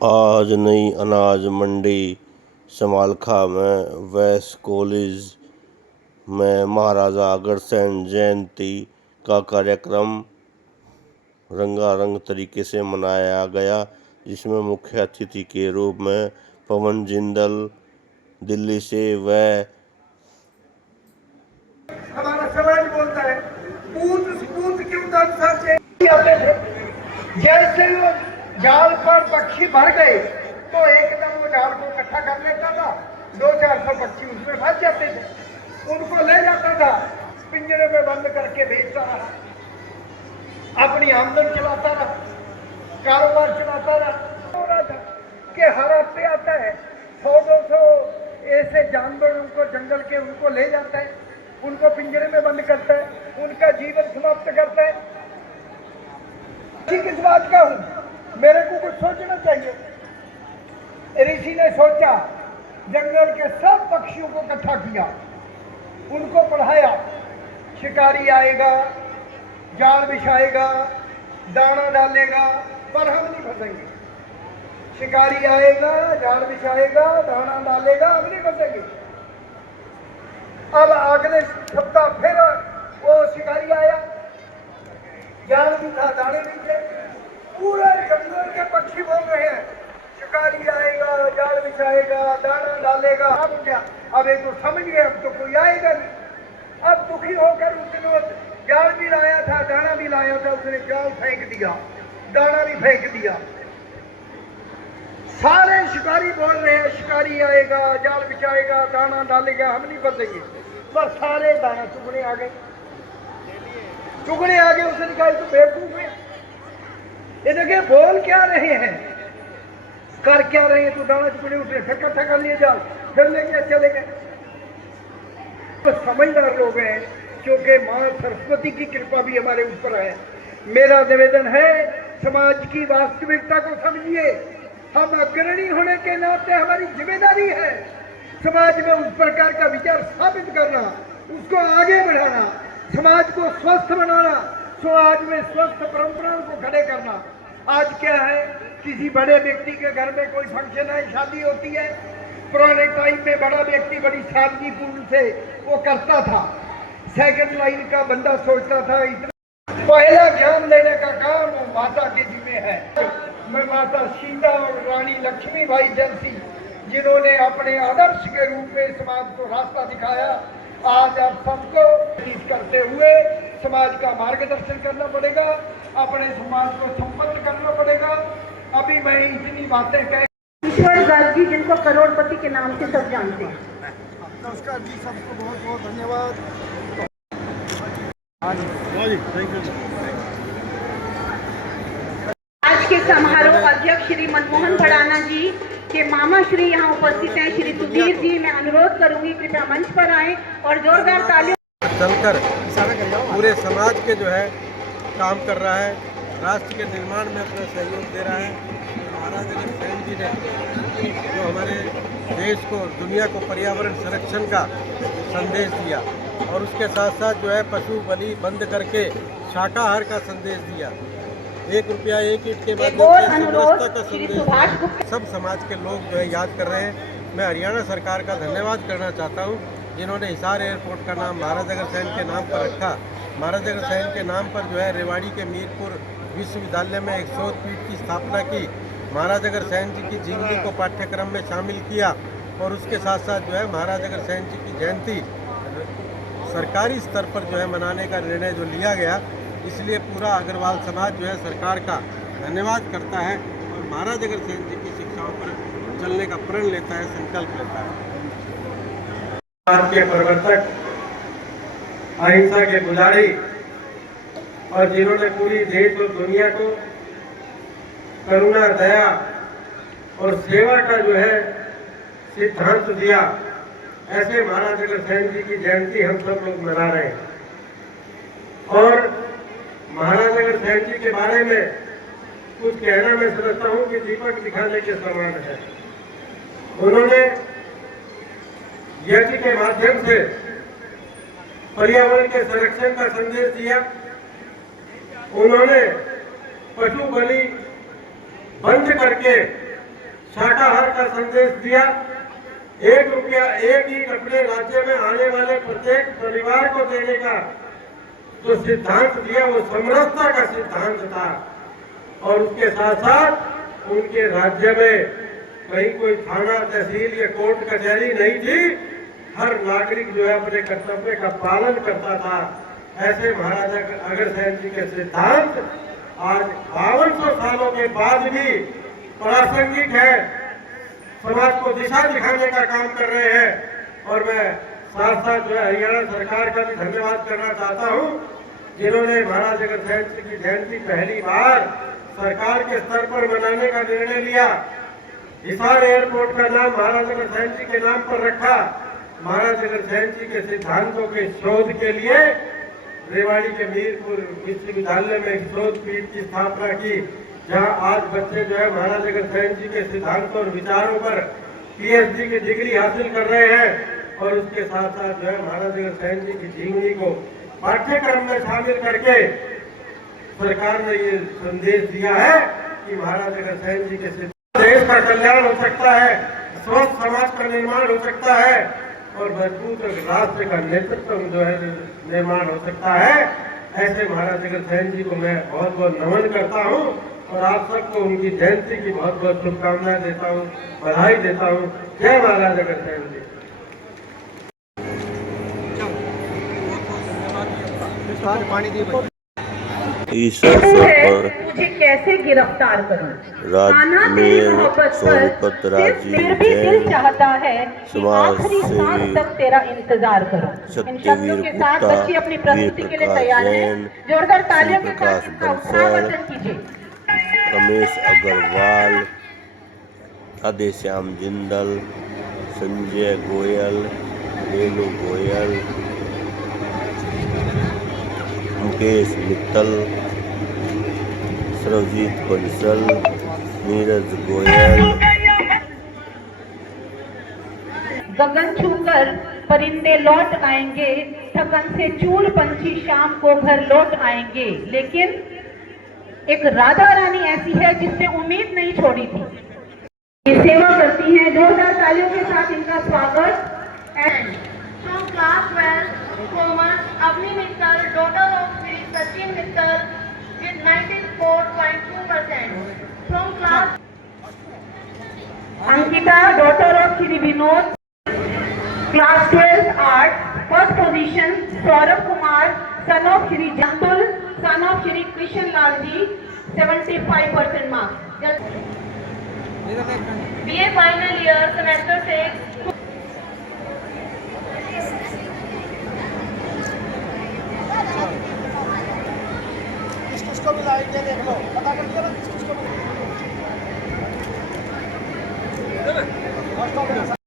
आज नई अनाज मंडी समालखा में वैस कॉलेज में महाराजा अग्रसेन जयंती का कार्यक्रम रंगारंग तरीके से मनाया गया, जिसमें मुख्य अतिथि के रूप में पवन जिंदल दिल्ली से व हमारा समाज बोलता है पूत पूत क्यों आते थे। जैसे वो जाल पर पक्षी भर गए तो एकदम वो जाल को इकट्ठा कर लेता था, 200-400 पक्षी उसमें फंस जाते थे, उनको ले जाता था, पिंजरे में बंद करके भेजता रहा, अपनी आमदन चलाता रहा, कारोबार चलाता रहा। हो रहा था कि हर हफ्ते आता है 100-200 ऐसे जानवर उनको जंगल के उनको ले जाता है, उनको पिंजरे में बंद करता है, उनका जीवन समाप्त करता है। किस बात का हूं, मेरे को कुछ सोचना चाहिए। ऋषि ने सोचा, जंगल के सब पक्षियों को इकट्ठा किया, उनको पढ़ाया, शिकारी आएगा, जाल बिछाएगा, दाना डालेगा, पर हम नहीं फंसेंगे। शिकारी आएगा, जाल बिछाएगा, दाना डालेगा, हम नहीं फंसेंगे। अब अगले सप्ताह फिर वो शिकारी आया, जाल भी था, दाने भी थे, पूरे जंगल के पक्षी बोल रहे हैं शिकारी आएगा, जाल बिछाएगा, दाना डालेगा। अब क्या, अब ये तो समझ गए, अब तो कोई आएगा नहीं। अब दुखी होकर उसने जाल भी लाया था, दाना भी लाया था, उसने जाल फेंक दिया, दाना भी फेंक दिया। सारे शिकारी बोल रहे हैं शिकारी आएगा, जाल बिछाएगा, दाना डालेगा, हम नहीं फंसेंगे। बस सारे दाना चुगने आ गए, चुगने आ गए। उसने कहा तो बेवकूफ है, ये देखिए बोल क्या रहे हैं, कर क्या रहे हैं, तो दाना चुगने। उसने इकट्ठा कर लिए जाल, फिर लेके चले गए। तो समझदार लोग हैं, क्योंकि माँ सरस्वती की कृपा भी हमारे ऊपर है। मेरा निवेदन है, समाज की वास्तविकता को समझिए। हम अग्रणी होने के नाते हमारी जिम्मेदारी है समाज में उस प्रकार का विचार स्थापित करना, उसको आगे बढ़ाना, समाज को स्वस्थ बनाना, समाज में स्वस्थ परंपराओं को खड़े करना। आज क्या है, किसी बड़े व्यक्ति के घर में कोई फंक्शन है, शादी होती है, पुराने टाइम में बड़ा व्यक्ति बड़ी सादगीपूर्ण से वो करता था। सेकंड लाइन का बंदा सोचता था, इतना पहला ज्ञान देने का काम माता के जिम्मे है। मैं माता सीता और रानी लक्ष्मीबाई जैसी, जिन्होंने अपने आदर्श के रूप में समाज को रास्ता दिखाया, आज आप सबको चीज करते हुए समाज का मार्गदर्शन करना पड़ेगा, अपने समाज को संपन्न करना पड़ेगा। अभी मैं इतनी बातें कह, ईश्वर दास जी, जिनको करोड़पति के नाम से सब जानते हैं। नमस्कार जी, सबको बहुत बहुत धन्यवाद। आज के समारोह अध्यक्ष श्री मनमोहन भड़ाना जी के मामा श्री यहाँ उपस्थित हैं, श्री सुधीर जी। मैं अनुरोध करूंगी कृपया मंच पर आएं और जोरदार तालियों चलकर पूरे समाज के जो है काम कर रहा है, राष्ट्र के निर्माण में अपना सहयोग दे रहा है। महाराज अग्रसेन जी ने जो हमारे देश को, दुनिया को पर्यावरण संरक्षण का संदेश दिया, और उसके साथ साथ जो है पशु बलि बंद करके शाकाहार का संदेश दिया, 1 रुपया 1 ईंट के माध्यम से समरसता का संदेश सब समाज के लोग जो है याद कर रहे हैं। मैं हरियाणा सरकार का धन्यवाद करना चाहता हूं, जिन्होंने हिसार एयरपोर्ट का नाम महाराज अग्रसेन के नाम पर रखा। महाराज अग्रसेन के नाम पर जो है रेवाड़ी के मीरपुर विश्वविद्यालय में एक शोध पीठ की स्थापना की, महाराज अग्रसेन जी की जीवनी को पाठ्यक्रम में शामिल किया, और उसके साथ साथ जो है महाराज अग्रसेन जी की जयंती सरकारी स्तर पर जो है मनाने का निर्णय जो लिया गया, इसलिए पूरा अग्रवाल समाज जो है सरकार का धन्यवाद करता है और महाराज अग्रसेन जी की शिक्षाओं पर चलने का प्रण लेता है, संकल्प लेता है। समाज के प्रवर्तक, अहिंसा के पुजारी, और जिन्होंने पूरी देश और दुनिया को करुणा, दया और सेवा का जो है सिद्धांत दिया, ऐसे महाराज अग्रसेन जी की जयंती हम सब लोग मना रहे हैं। और महाराज अग्रसेन जी के बारे में कुछ कहना मैं समझता हूं कि दीपक दिखाने के समान है। उन्होंने यज्ञ के माध्यम से पर्यावरण के संरक्षण का संदेश दिया, उन्होंने पशु बलि बंद करके शाकाहार का संदेश दिया। 1 रुपया 1 ईंट अपने राज्य में आने वाले प्रत्येक परिवार को देने का जो सिद्धांत दिया वो समरसता का सिद्धांत था। और उसके साथ साथ उनके राज्य में कहीं कोई थाना, तहसील या कोर्ट कचहरी नहीं थी। हर नागरिक जो है अपने कर्तव्य का पालन करता था। ऐसे महाराजा अग्रसेन जी के सिद्धांत आज 5200 सालों के बाद भी प्रासंगिक है, समाज को दिशा दिखाने का काम कर रहे हैं। और मैं साथ साथ जो है हरियाणा सरकार का भी धन्यवाद करना चाहता हूं, जिन्होंने महाराज अग्रसेन जी की जयंती पहली बार सरकार के स्तर पर मनाने का निर्णय लिया। हिसार एयरपोर्ट का नाम महाराज अग्रसेन जी के नाम पर रखा। महाराज अग्रसेन जी के सिद्धांतों के शोध के लिए रेवाड़ी के मीरपुर विश्वविद्यालय में शोध पीठ की स्थापना की, जहां आज बच्चे जो है महाराज अग्रसेन जी के सिद्धांतों और विचारों पर पीएचडी की डिग्री हासिल कर रहे हैं। और उसके साथ साथ जो है महाराज अग्रसेन जी की जीवनी को पाठ्यक्रम में शामिल करके सरकार ने ये संदेश दिया है कि महाराज अग्रसेन जी के सिद्धांत देश का कल्याण हो सकता है, स्वस्थ समाज का निर्माण हो सकता है और मजबूत राष्ट्र का नेतृत्व जो है निर्माण हो सकता है। ऐसे महाराज अग्रसेन जी को मैं बहुत बहुत नमन करता हूँ और आप सबको उनकी जयंती की बहुत बहुत शुभकामनाएं देता हूँ, बधाई देता हूँ। जय महाराज अग्रसेन जी। इस अवसर पर मुझे कैसे गिरफ्तार करूं? राजमेर सोनीपत राजीव फिर भी दिल जैन चाहता है कि समाज आखिरी सांस सेवी तक तेरा इंतजार करूं। इन शब्दों के साथ गुप्ता, बच्चे अपनी प्रस्तुति के लिए वीर तैयार प्रकाश हैं। जैन, जोरदार तालियों के प्रकाश साथ इनका बंसल, उत्साहवर्धन कीजिए। रमेश अग्रवाल, राधेश्याम जिंदल, संजय गोयल, रेणु गोयल, मुकेश मित्तल, सर्वजीत बंसल, नीरज गोयल। गगन छूकर परिंदे लौट आएंगे, थकन से चूर पंछी शाम को घर लौट आएंगे, लेकिन एक राधा रानी ऐसी है जिसने उम्मीद नहीं छोड़ी थी। ये सेवा करती हैं। जोरदार तालियों के साथ इनका स्वागत। From class 12, Commerce, Avni Mittal, daughter of Sri Sachin Mittal, with 94.2%. From class Ankita, daughter of Shri Vinod, class 12 Arts, first position. Saurabh Kumar, son of Shri Jantul, son of Shri Krishan Lal ji, 75% marks. BA final year, semester 6. किसको मिला idea देख लो, पता कर लिया ना किसको मिला।